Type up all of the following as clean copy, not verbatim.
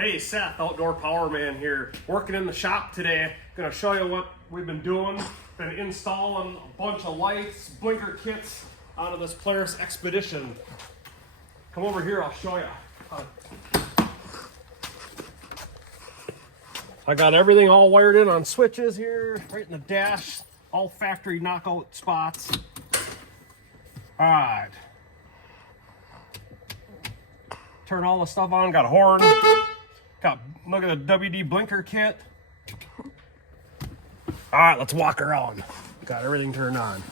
Hey, Seth, Outdoor Power Man here, working in the shop today. Gonna show you what we've been doing. Been installing a bunch of lights, blinker kits onto this Polaris Xpedition. Come over here, I'll show you. I got everything all wired in on switches here, right in the dash, all factory knockout spots. All right. Turn all the stuff on, got a horn. Look at the WD blinker kit. All right, let's walk around. Got everything turned on.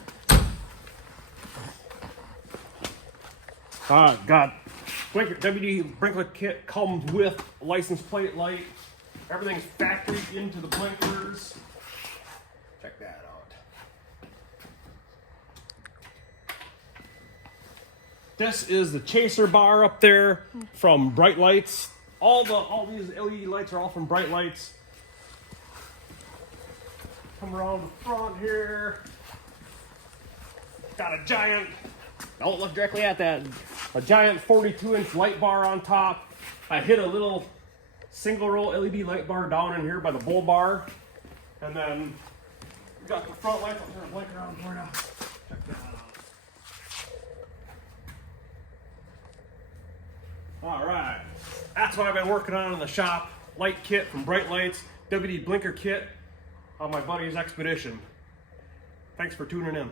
All right, got WD blinker kit comes with license plate light. Everything's factory into the blinkers. Check that out. This is the chaser bar up there from Bright Lights. All these LED lights are all from Bright Lights. Come around the front here. Got a giant, don't look directly at that, a giant 42-inch light bar on top. I hit a little single row LED light bar down in here by the bull bar. And then we got the front lights. I'm gonna blink around for now. Check that out. All right, that's what I've been working on in the shop. Light kit from Bright Lights, WD blinker kit on my buddy's Xpedition. Thanks for tuning in.